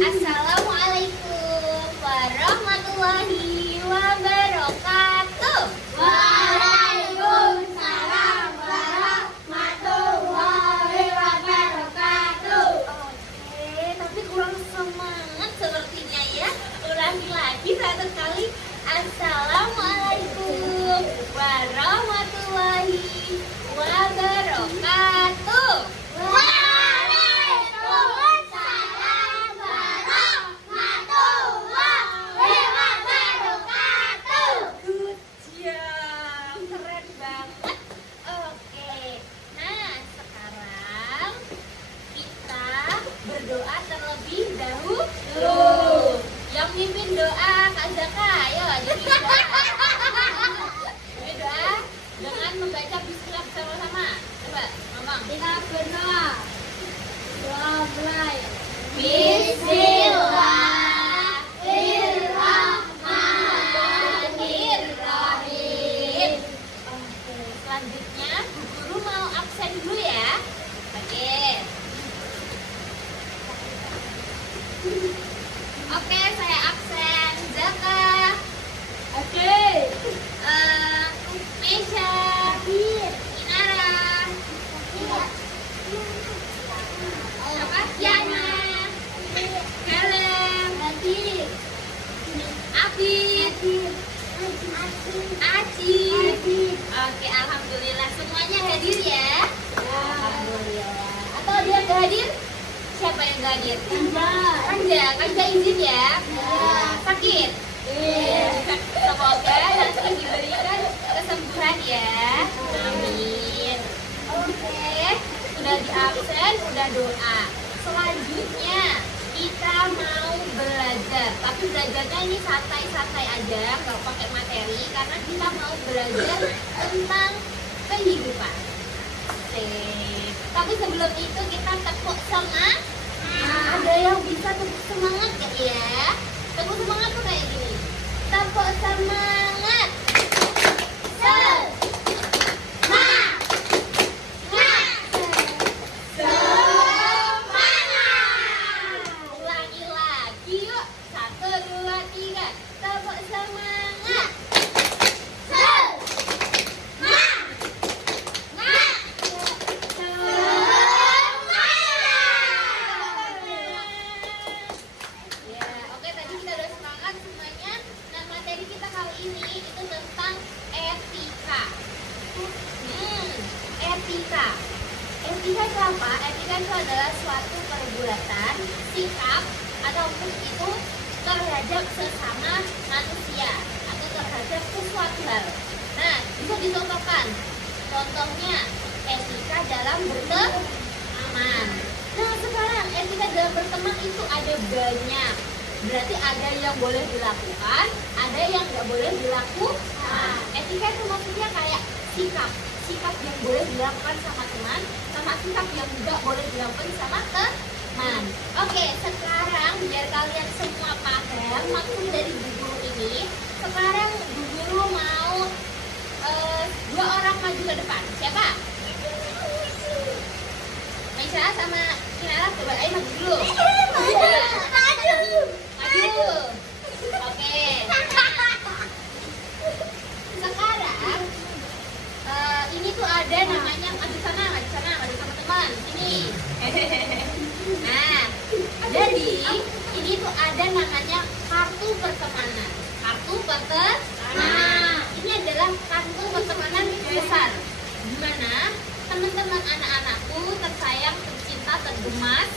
Assalamualaikum warahmatullahi wabarakatuh. Waalaikumsalam warahmatullahi wabarakatuh. Oke, tapi kurang semangat sepertinya ya. Ulangi lagi satu kali. Assalamualaikum warahmatullahi wabarakatuh. Waalaikumsalam warahmatullahi wabarakatuh. Good job, keren banget. Oke, nah sekarang kita berdoa terlebih dahulu. Yang mimpin doa Kak Zaka, ayo jadi doa. Jadi doa dengan membaca bismillah bersama-sama. Coba, ngomong. Kita berdoa. Doa mulai. Bismillahirrahmanirrahim. Oke, selanjutnya Bu Guru mau absen dulu ya. Oke. Oke, saya absen. Zaka, Oke. Mesha, Inara, siapa? Yana, Helen, Abid, Aci. Oke, alhamdulillah semuanya hadir ya. Atau dia nggak hadir? Siapa yang nggak hadir? Kanja izin ya. Sakit. Semoga nanti diberikan kesembuhan ya. Amin. Oke, sudah di absen, sudah doa. Selanjutnya kita mau belajar, tapi belajarnya ini santai-santai aja, nggak pakai materi, karena kita mau belajar tentang kehidupan. Oke. Tapi sebelum itu kita tepuk semangat. Ada yang bisa tepuk semangat gak ya? Tepuk semangat tuh kayak gini. Tepuk semangat. Ulangi lagi yuk. 1, 2, 3. Tepuk semangat. Ya, oke, tadi kita udah semangat semuanya. Nah, materi kita kali ini itu tentang etika. Etika. Etika itu apa? Etika itu adalah suatu perbuatan, sikap, ataupun itu terhadap sesama manusia atau terhadap sesuatu hal. Nah, bisa dicontohkan. Contohnya, etika dalam berteman. Nah, sekarang etika dalam berteman itu ada banyak. Berarti ada yang boleh dilakukan, ada yang nggak boleh dilakukan. Etika itu maksudnya kayak sikap yang boleh dilakukan sama teman, sama sikap yang nggak boleh dilakukan sama teman. Oke, sekarang biar kalian semua paham maksud dari Bu Guru ini, sekarang Bu Guru mau 2 orang maju ke depan. Siapa? Maisha sama Kinara, coba ayo maju dulu. Maju. Oke. Sekarang ini tuh ada namanya maju sama teman. Ini. Nah, jadi ini tuh ada namanya kartu pertemanan. Ini adalah kartu pertemanan besar. Di mana teman-teman anak-anakku tersayang, tercinta, tergemas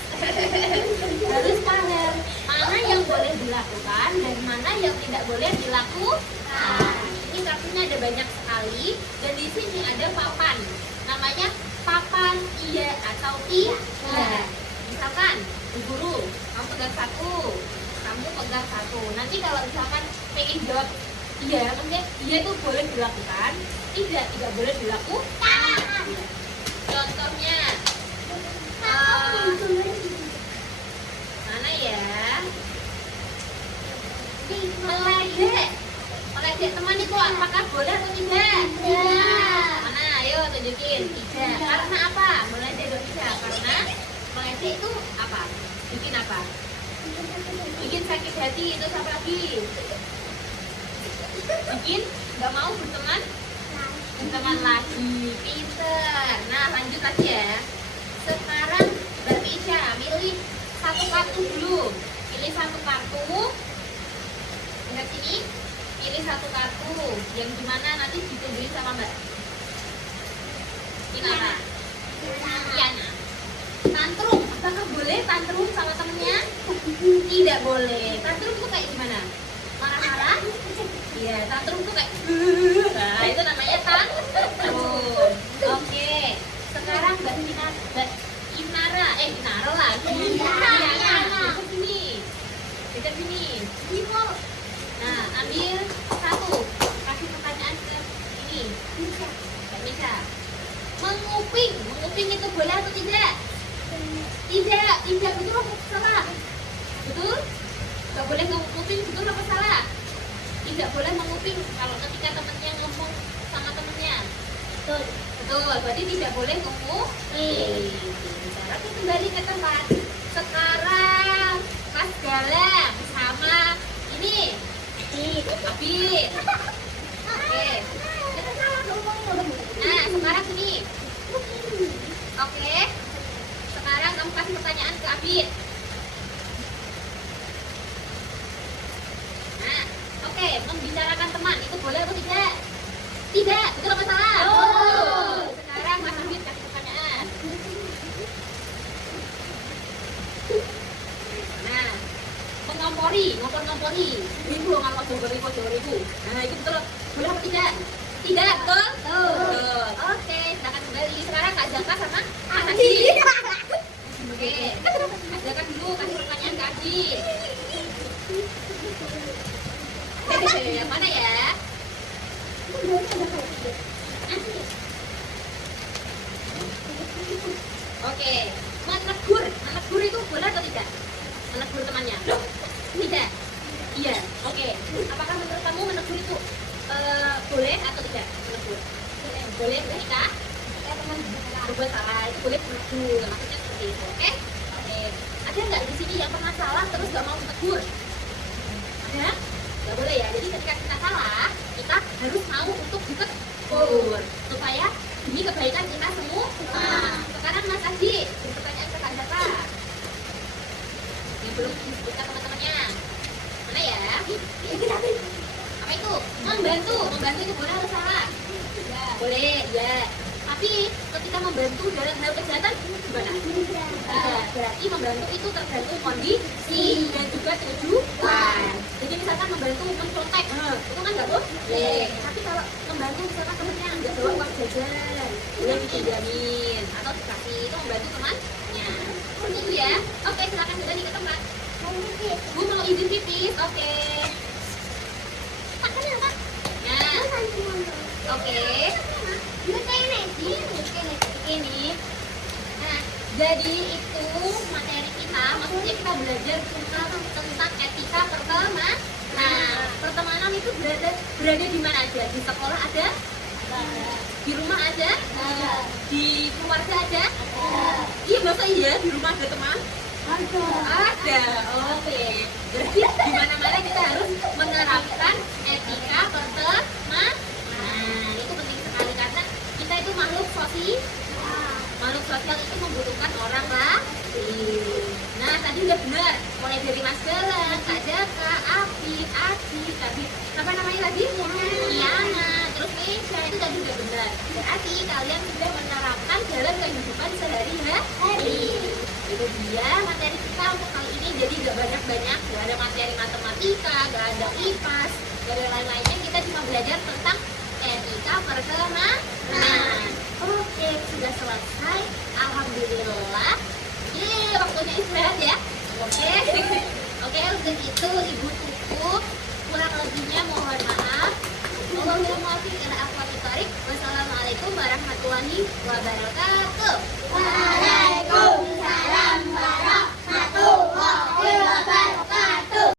harus paham mana yang boleh dilakukan dan mana yang tidak boleh dilakukan. Ini kartunya ada banyak sekali dan di sini ada papan. Namanya papan iya atau tidak. Misalkan, Bu Guru, kamu pegang satu, kamu pegang satu. Nanti kalau misalkan pengen jawab iya, maksudnya iya itu boleh dilakukan, tidak boleh dilakukan. Contohnya, mana ya? Meledek teman itu apakah boleh atau tidak? Mana? Ayo tunjukin. Tidak. Karena apa? Meledek tidak. Karena meledek itu apa? Bikin apa? Bikin sakit hati itu siapa lagi? Bikin nggak mau berteman lagi. Pinter. Nah lanjut lagi ya. Sekarang Mbak Misha milih satu kartu dulu. Pilih satu kartu. Lihat sini. Pilih satu kartu. Yang dimana nanti ditungguin sama Mbak Inara. Yana. Tantrum. Apakah boleh tantrum sama temennya? Tidak boleh. Tantrum tuh kayak gimana? Marah-marah? Iya, tantrum tuh kayak nah, itu namanya tantrum. Oke. Sekarang Mbak Inara lagi. Iya, dekat sini. Dekat sini. Nah, ambil satu. Kasih pertanyaan ke ini. Mbak Misha. Menguping itu boleh atau tidak? Tidak, betul apa salah? Betul? Gak boleh menguping, betul apa salah? Tidak boleh menguping kalau ketika temennya ngomong sama temennya. Betul, berarti tidak boleh nguping. Sekarang kita kembali ke tempat. Sekarang Mas Galang sama ini Abid. Oke. Nah, sekarang sini. Oke. Sekarang kamu kasih pertanyaan ke Abid. Nah, oke, membicarakan teman itu boleh atau tidak? Tidak, betul apa salah? Betul. Sekarang Mas Abid kasih pertanyaan. Nah, ngompori. Ribu kalau ribu. Nah, itu betul. Boleh apa tidak? Tidak, betul? Betul. Oke, silakan kembali. Sekarang Kak Jaka sama Kak Adi. Oke, Kak Jaka dulu kasih pertanyaan ke Adi. Yang mana ya? Oke, menegur itu boleh atau tidak? Menegur temannya? Tidak. Iya. Oke. Apakah menurut kamu menegur itu boleh atau tidak? Menegur. Boleh ketika berbuat salah itu boleh menegur. Maksudnya seperti itu. Oke? Oke. Ada nggak di sini yang pernah salah terus nggak mau menegur? Ada? Nggak boleh ya. Jadi ketika kita salah, kita harus mau untuk ditegur supaya demi kebaikan kita semua. Nah, sekarang Mas Aji berpertanyaan ke Kak Jaka. Yang belum disebutkan teman-temannya. Mana ya? Apa itu? Membantu itu boleh atau salah? Boleh, ya. Tapi ketika membantu dalam hal kejahatan gimana? Berarti membantu itu tergantung kondisi dan juga tujuan. Jadi misalkan membantu mencontek, itu kan nggak boleh. Tapi kalau membantu misalkan temennya nggak bawa uang jajan, boleh dipinjamin atau dikasih, itu membantu temannya. Seperti itu ya. Oke, silakan kembali ke tempat. Bu mau izin pipis, oke. Nah, oke. Ini. Nah, jadi itu materi kita. Maksudnya kita belajar tentang etika pertemanan. Nah, pertemanan itu berada di mana aja? Di sekolah ada? Di rumah ada? Di keluarga ada? Iya, masa iya di rumah ada teman? Ada. Oke. Jadi di mana-mana kita harus menerapkan etika pertemanan. Nah, itu penting sekali karena kita itu makhluk sosial. Makhluk sosial itu membutuhkan orang lain. Nah, tadi udah benar. Mulai dari Mas Galang, Kak Jaka, Afif, Adi, tadi apa namanya lagi? Yana, terus Misha, itu tadi udah benar. Berarti kalian sudah menerapkan dalam kehidupan sehari-hari. Itu dia materi kita untuk kali ini. Jadi gak banyak-banyak, gak ada materi matematika, gak ada IPAS, gak ada lain-lainnya. Kita cuma belajar tentang etika pertemanan. Oke, sudah selesai. Alhamdulillah. Yeay, waktunya istirahat ya. Oke. Oke, untuk itu Ibu tutup. Kurang lebihnya mohon maaf. Wassalamualaikum warahmatullahi wabarakatuh.